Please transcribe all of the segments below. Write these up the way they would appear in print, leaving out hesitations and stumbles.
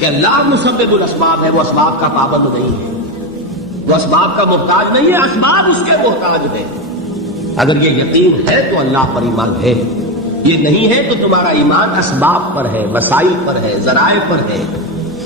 کہ اللہ مسبب الاسباب ہے، وہ اسباب کا پابند نہیں ہے، وہ اسباب کا محتاج نہیں ہے، اسباب اس کے محتاج ہیں۔ اگر یہ یقین ہے تو اللہ پر ایمان ہے، یہ نہیں ہے تو تمہارا ایمان اسباب پر ہے، وسائل پر ہے، ذرائع پر ہے،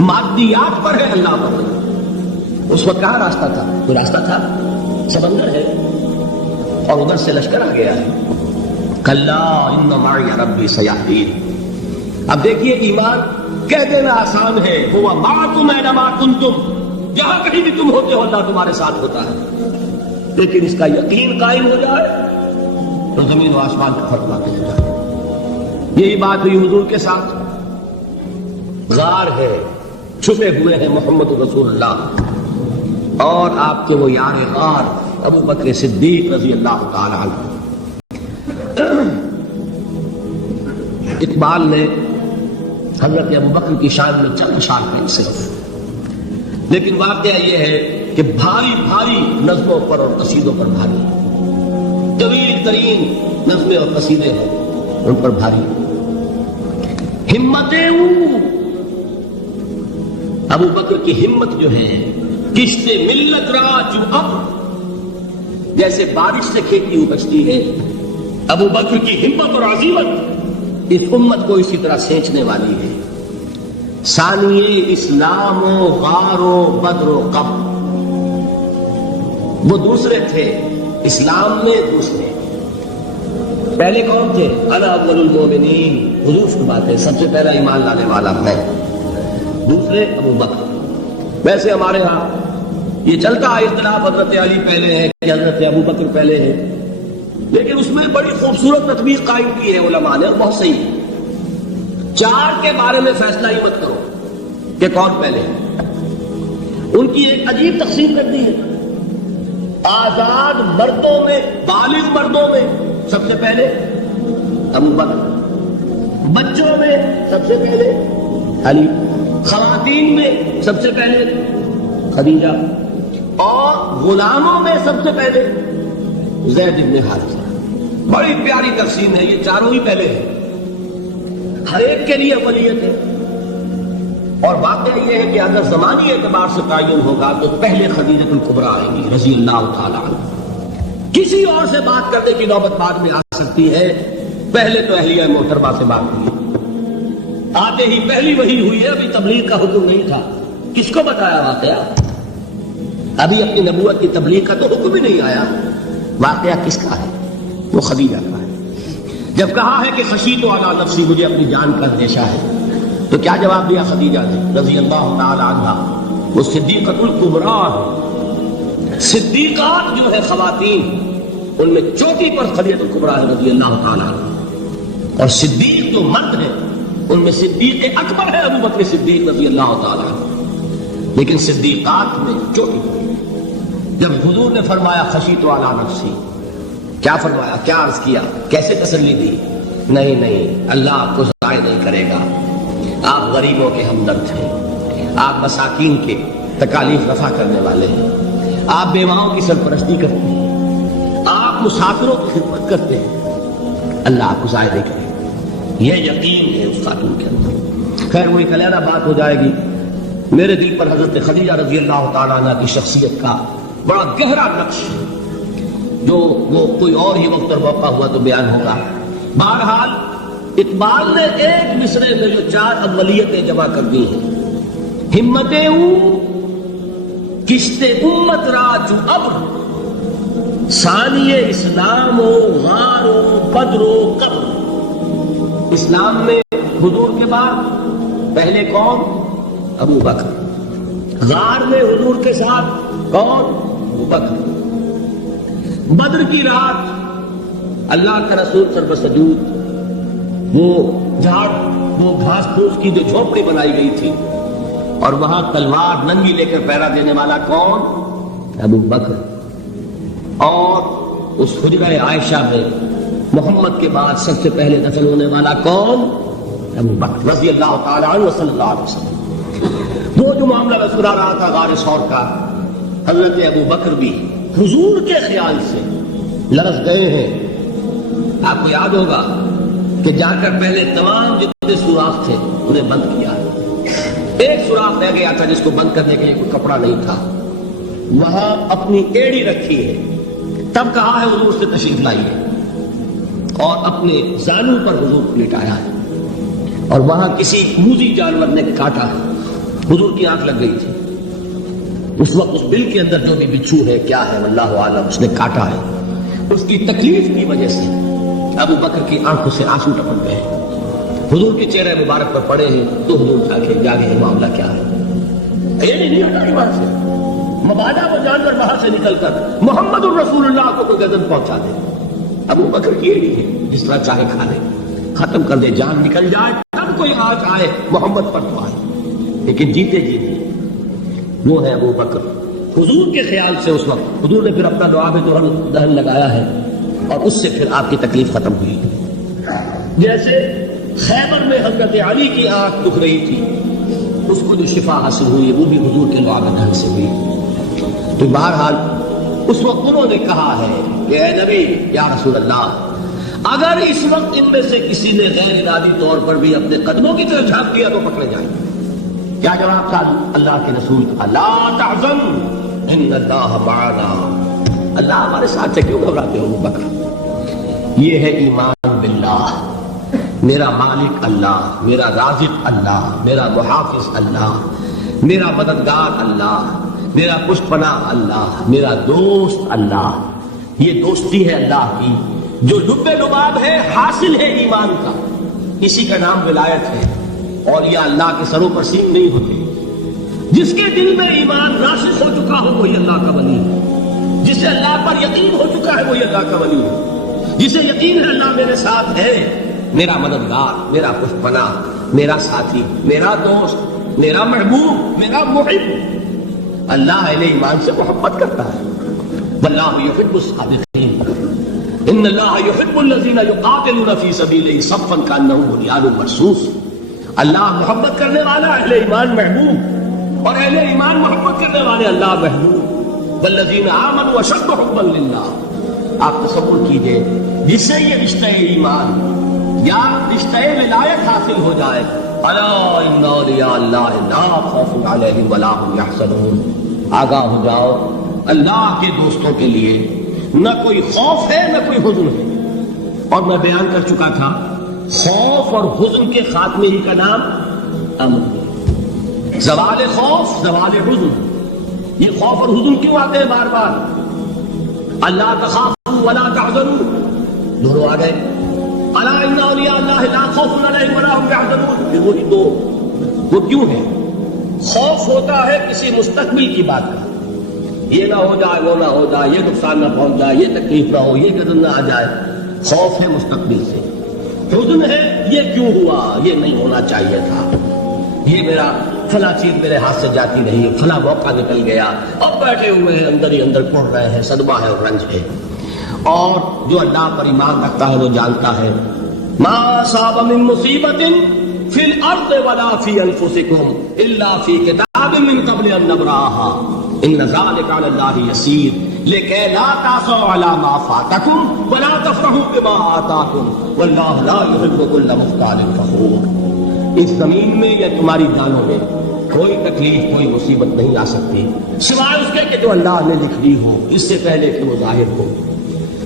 مادیات پر ہے، اللہ پر نہیں۔ اس وقت کہاں راستہ تھا؟ کوئی راستہ تھا؟ سمندر ہے اور ادھر سے لشکر آ گیا ہے۔ کلا ان معی ربی سیہدین۔ اب دیکھیے ایمان کہہ دینا آسان ہے، ہوا معکم اینما کنتم، جہاں کہیں بھی تم ہوتے ہو اللہ تمہارے ساتھ ہوتا ہے، لیکن اس کا یقین قائم ہو جائے تو زمین و آسمان کا فرق واقع ہو جائے۔ یہی بات ہوئی حضور کے ساتھ۔ غار ہے، چھپے ہوئے ہیں محمد رسول اللہ اور آپ کے وہ یار غار ابو بکر صدیق رضی اللہ تعالی عنہ۔ اقبال نے حضرت ابو بکر کی شان میں چند اشعار ہیں صرف، لیکن واقعہ یہ ہے کہ بھاری بھاری نظموں پر اور قصیدوں پر بھاری، طویل ترین نظمیں اور قصیدے ہیں ان پر بھاری۔ ہمتیں ابو بکر کی ہمت جو ہے، کشت ملت را جو اب جیسے بارش سے کھیتی اپجتی ہے، ابو بکر کی ہمت اور عزیمت اس امت کو اسی طرح سینچنے والی ہے۔ ثانیے اسلام و غار و بدر و قب، وہ دوسرے تھے اسلام میں، دوسرے پہلے کون تھے؟ انا اول المومنین، حضور فرماتے ہیں سب سے پہلا ایمان لانے والا میں، دوسرے ابو بکر۔ ویسے ہمارے ہاں یہ چلتا ہے اختلاف، حضرت علی پہلے ہے کہ حضرت ابو بکر پہلے ہے، لیکن اس میں بڑی خوبصورت تطبیق قائم کی ہے علماء نے، بہت صحیح۔ چار کے بارے میں فیصلہ ہی مت کرو کہ کون پہلے ہے، ان کی ایک عجیب تقسیم کر دی ہے۔ آزاد مردوں میں، بالغ مردوں میں سب سے پہلے ابو بکر، بچوں میں سب سے پہلے علی، خواتین میں سب سے پہلے خدیجہ، اور غلاموں میں سب سے پہلے زید بن حارثہ۔ بڑی پیاری تقسیم ہے، یہ چاروں ہی پہلے ہیں، ہر ایک کے لیے ولیت ہے۔ اور واقعہ یہ ہے کہ اگر زمانی اعتبار سے تعین ہوگا تو پہلے خدیجہ الکبریٰ آئے گی رضی اللہ تعالی عنہ، کسی اور سے بات کرنے کی نوبت بعد میں آ سکتی ہے، پہلے تو اہلیہ محترمہ سے بات ہوئی، آتے ہی پہلی وحی ہوئی ہے، ابھی تبلیغ کا حکم نہیں تھا۔ کس کو بتایا واقعہ؟ ابھی اپنی نبوت کی تبلیغ کا تو حکم ہی نہیں آیا۔ واقعہ کس کا ہے؟ وہ خدیجہ کا ہے۔ جب کہا ہے کہ خشیت علی نفسی، مجھے اپنی جان کا اندیشہ ہے، تو کیا جواب دیا خدیجہ نے رضی اللہ تعالی عنہ؟ وہ صدیقۃ الکبریٰ ہے۔ صدیقات جو ہے خواتین، ان میں چوٹی پر خدیجہ الکبریٰ ہے رضی اللہ تعالی عنہ، اور صدیق جو مرد ہے ان میں صدیق اکبر ہے ابو بکر صدیق رضی اللہ تعالی عنہ، لیکن صدیقات میں چوٹی پر۔ جب حضور نے فرمایا خشیت علی نفسی، کیا فرمایا، کیا عرض کیا، کیسے تسلی دی؟ نہیں، اللہ آپ کو ضائع نہیں کرے گا، آپ غریبوں کے ہمدرد ہیں، آپ مساکین کے تکالیف رفع کرنے والے ہیں، آپ بیواؤں کی سرپرستی کرتے ہیں، آپ مسافروں کی خدمت کرتے ہیں، اللہ آپ کو ضائع نہیں کرے گا۔ یہ یقین ہے اس خاتون کے اندر۔ خیر وہی کلیرہ بات ہو جائے گی۔ میرے دل پر حضرت خدیجہ رضی اللہ تعالیٰ عنہ کی شخصیت کا بڑا گہرا نقش، جو وہ کوئی اور ہی وقت اور موقع ہوا تو بیان ہوگا۔ بہرحال اقبال نے ایک مصرے میں جو چار اولیتیں جمع کر دی ہیں، ہمتیں کشت امت را جو ابر، ثانی اسلام و غار و بدر و قبر۔ اسلام میں حضور کے بعد پہلے کون؟ ابو بکر۔ غار میں حضور کے ساتھ کون؟ ابو بکر۔ بدر کی رات اللہ کا رسول سر سجود، وہ جھاڑ، وہ گھاس پھوس کی جو جھونپڑی بنائی گئی تھی، اور وہاں تلوار ننگی لے کر پہرا دینے والا کون؟ ابو بکر۔ اور اس حجرہ عائشہ میں محمد کے بعد سب سے پہلے دفن ہونے والا کون؟ ابو بکر رضی اللہ تعالی عنہ صلی اللہ علیہ وسلم۔ وہ جو معاملہ میں سنا رہا تھا غار ثور کا، حضرت ابو بکر بھی حضور کے خیال سے لرز گئے ہیں۔ آپ کو یاد ہوگا کہ جا کر پہلے تمام جتنے سوراخ تھے انہیں بند کیا، ایک سوراخ رہ گیا تھا جس کو بند کرنے کے لیے کوئی کپڑا نہیں تھا، وہاں اپنی ایڑی رکھی ہے، تب کہا ہے حضور سے تشریف لائیے، اور اپنے زانو پر حضور کو لٹایا ہے، اور وہاں کسی موذی جانور نے کاٹا ہے، حضور کی آنکھ لگ گئی تھی، اس وقت اس بل کے اندر جو بھی بچھو ہے کیا ہے اللہ عالم اس نے کاٹا ہے، اس کی تکلیف کی وجہ سے ابو بکر کی آنکھوں سے آنسو ٹپک گئے، حضور کے چہرے مبارک پر پڑے ہیں، تو حضور جاگے معاملہ کیا ہے، یہ نہیں ہٹائی وہاں سے، مبادا وہ جانور وہاں سے نکل کر محمد الرسول اللہ کو کوئی گردن پہنچا دے، ابو بکر کی ایڑی ہے، جس طرح چاہے کھا لے، ختم کر دے، جان نکل جائے تب کوئی آج آئے محمد پر تو آئے، لیکن جیتے جیتے وہ ہے ابو بکر۔ حضور کے خیال سے اس وقت حضور نے پھر اپنا دعا میں تو دہن لگایا ہے، اور اس سے پھر آپ کی تکلیف ختم ہوئی، جیسے خیبر میں حضرت علی کی آنکھ دکھ رہی تھی، اس کو جو شفا حاصل ہوئی وہ بھی حضور کے دعا میں دہن سے ہوئی۔ تو بہرحال اس وقت انہوں نے کہا ہے کہ اے نبی یا رسول اللہ، اگر اس وقت ان میں سے کسی نے غیر ارادی طور پر بھی اپنے قدموں کی طرف جھانک دیا تو پکڑے جائیں۔ کیا جواب تھا اللہ کے رسول کا؟ لا تحزن ان اللہ معنا، اللہ ہمارے ساتھ ہے، کیوں گھبراتے ہو ابو بکر؟ یہ ہے ایمان باللہ، میرا مالک اللہ، میرا رازق اللہ، میرا محافظ اللہ، میرا مددگار اللہ، میرا پشت پناہ اللہ، میرا دوست اللہ۔ یہ دوستی ہے اللہ کی جو لب لباب ہے، حاصل ہے ایمان کا، اسی کا نام ولایت ہے، اور یہ اللہ کے سروں پر سیم نہیں ہوتے۔ جس کے دل میں ایمان راسخ ہو چکا ہو وہی اللہ کا ولی ہے، جسے اللہ پر یقین ہو چکا ہے وہی اللہ کا ولی ہے، جسے یقین ہے اللہ میرے ساتھ ہے، میرا مددگار، میرا پشت پناہ، میرا ساتھی، میرا دوست، میرا محبوب، میرا محب۔ اللہ اہل ایمان سے محبت کرتا ہے، واللہ یحب الصادقین، ان اللہ یحب الذین یقاتلون فی سبیلہ صفا کانہم بنیان مرصوص۔ اللہ محبت کرنے والا، اہل ایمان محبوب، اور اہل ایمان محبت کرنے والے اللہ محبوب۔ والذین آمنوا اشد حبا للہ۔ آپ تصور کیجئے جس سے یہ رشتہ ایمان یا رشتہ ولایت حاصل ہو جائے، الا ان اولیاء اللہ لا خوف علیہم ولا هم یحزنون، آگاہ ہو جاؤ، اللہ کے دوستوں کے لیے نہ کوئی خوف ہے نہ کوئی حزن ہے۔ اور میں بیان کر چکا تھا خوف اور حزن کے خاتمے ہی کا نام امن، زوال خوف، زوال حزن۔ یہ خوف اور حزن کیوں آتے ہیں بار بار؟ اللہ تخافوا ولا تحزنوا، دونوں آ گئے، الا ان اولیاء اللہ لا خوف علیہم ولا هم یحزنون، پھر وہی دو۔ وہ کیوں ہے؟ خوف ہوتا ہے کسی مستقبل کی بات کا، یہ نہ ہو جائے، وہ نہ ہو جائے، یہ نقصان نہ پہنچ جائے، یہ تکلیف نہ ہو، یہ گردن نہ آ جائے، خوف ہے مستقبل سے۔ حزن ہے یہ کیوں ہوا، یہ نہیں ہونا چاہیے تھا، یہ میرا فلاں چیز میرے ہاتھ سے جاتی رہی، فلاں موقع نکل گیا، اب بیٹھے ہوئے ہیں اندر ہی اندر پڑھ رہے ہیں، صدمہ ہے اور رنج ہے۔ اور جو اللہ پر ایمان رکھتا ہے وہ جانتا ہے ما اصاب من مصیبت فی الارض ولا فی انفسکم الا فی کتاب من قبل ان نبرأها ان ذلک علی اللہ یسیر لکی لا تعصوا علی ما فاتکم ولا تفرحوا بما آتاکم واللہ لا یحب کل مختال فخور۔ اس زمین میں یا تمہاری جانوں میں کوئی تکلیف، کوئی مصیبت نہیں آ سکتی سوائے اس کے کہ جو اللہ نے لکھ دی ہو اس سے پہلے کہ وہ ظاہر ہو۔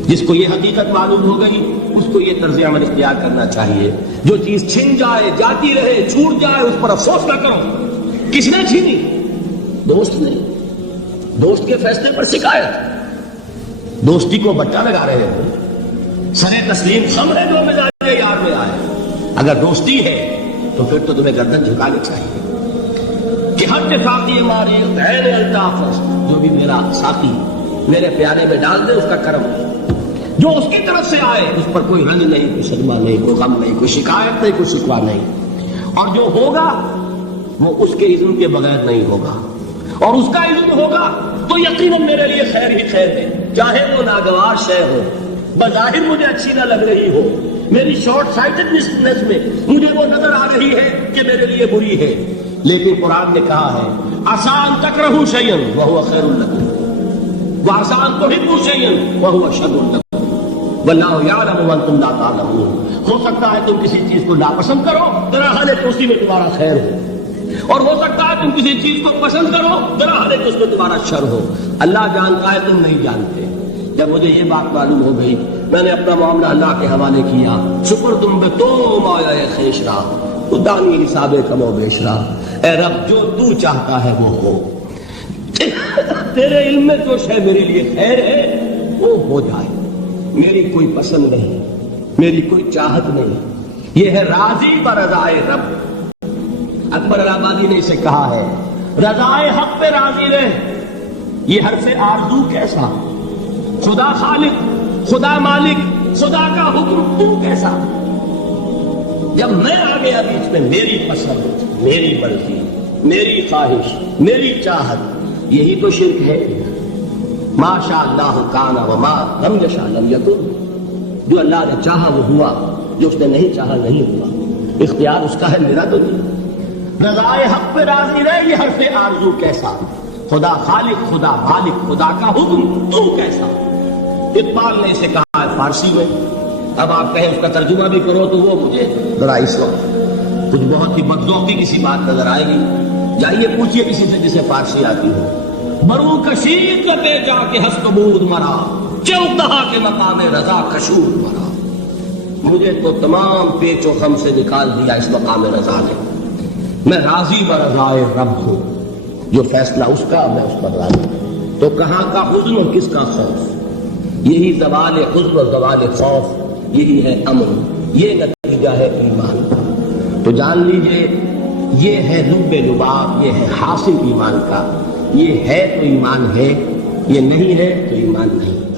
جس کو یہ حقیقت معلوم ہو گئی اس کو یہ طرز عمل اختیار کرنا چاہیے، جو چیز چھن جائے، جاتی رہے، چھوٹ جائے، اس پر افسوس نہ کرو۔ کس نے چھینی؟ دوست نے، دوست کے فیصلے پر شکایت، دوستی کو بٹا لگا رہے ہو، سرے تسلیم خم ہے جو مزاج یار میں آئے۔ اگر دوستی ہے تو پھر تو تمہیں گردن جھکانی چاہیے کہ ہر اتفاقی ہماری غیر الطاف، جو بھی میرا ساتھی میرے پیارے میں ڈال دے اس کا کرم ہے، جو اس کی طرف سے آئے اس پر کوئی رنج نہیں، کوئی صدمہ نہیں، کوئی غم نہیں، کوئی شکایت نہیں، کوئی شکوہ نہیں، اور جو ہوگا وہ اس کے اذن کے بغیر نہیں ہوگا، اور اس کا اذن ہوگا تو یقیناً میرے لیے خیر ہی خیر ہے، چاہے وہ ناگوار شے ہو، بظاہر مجھے اچھی نہ لگ رہی ہو، میری شارٹ سائٹڈنس میں مجھے وہ نظر آ رہی ہے کہ میرے لیے بری ہے، لیکن قرآن نے کہا ہے آسان تکرہوا شیئا وہو خیر لکم وآسان تحبوا شیئا وہو شر لکم واللہ یعلم وانتم لا تعلمون۔ ہو سکتا ہے تم کسی چیز کو ناپسند کرو، درحال ہے کہ اسی میں تمہارا خیر ہو، اور ہو سکتا ہے تم کسی چیز کو پسند کرو، ذرا حالے کہ اس میں تمہارا شر ہو. اللہ جانتا ہے، تم نہیں جانتے. جب مجھے یہ بات معلوم ہو گئی، میں نے اپنا معاملہ اللہ کے حوالے کیا. شکر تم بے تو مولا خیش را خدانی حساب کم و بیش را. اے رب، جو تو چاہتا ہے وہ ہو. تیرے علم میں جو شے میرے لیے خیر ہے وہ ہو جائے. میری کوئی پسند نہیں، میری کوئی چاہت نہیں. یہ ہے راضی برضائے رب. اکبر الہآبادی نے اسے کہا ہے، رضائے حق پہ راضی رہ. یہ حرف آرزو کیسا؟ خدا خالق، خدا مالک، خدا کا حکم تو کیسا؟ جب میں آ گیا بیچ میں، میری پسند، میری مرضی، میری خواہش، میری چاہت، یہی تو شرک ہے. ما شاء اللہ کان وما لم یشاء لم یکن. جو اللہ نے چاہا وہ ہوا، جو اس نے نہیں چاہا نہیں ہوا. اختیار اس کا ہے، میرا تو نہیں. رضائے حق پہ راضی رہے، یہ حرف آرزو کیسا؟ خدا خالق، خدا مالک، خدا کا حکم تو کیسا؟ اقبال نے اسے کہا ہے فارسی میں. اب آپ کہیں اس کا ترجمہ بھی کرو تو وہ مجھے ذرا اس وقت کچھ بہت ہی بدذوقی کسی بات نظر آئے گی. جائیے پوچھئے کسی سے جسے فارسی آتی ہو. برو کشید پہ جا کے ہست بود مرا، چوکدہا کے مقام رضا کشور مرا. مجھے تو تمام پیچ و خم سے نکال دیا اس مقام رضا نے. میں راضی برضائے رب ہوں. جو فیصلہ اس کا، میں اس پر راضی. تو کہاں کا حزن اور کس کا خوف؟ یہی زوال حزن اور زوال خوف، یہی ہے امن. یہ نتیجہ ہے ایمان کا. تو جان لیجئے، یہ ہے لب لباب، یہ ہے حاصل ایمان کا. یہ ہے تو ایمان ہے، یہ نہیں ہے تو ایمان نہیں.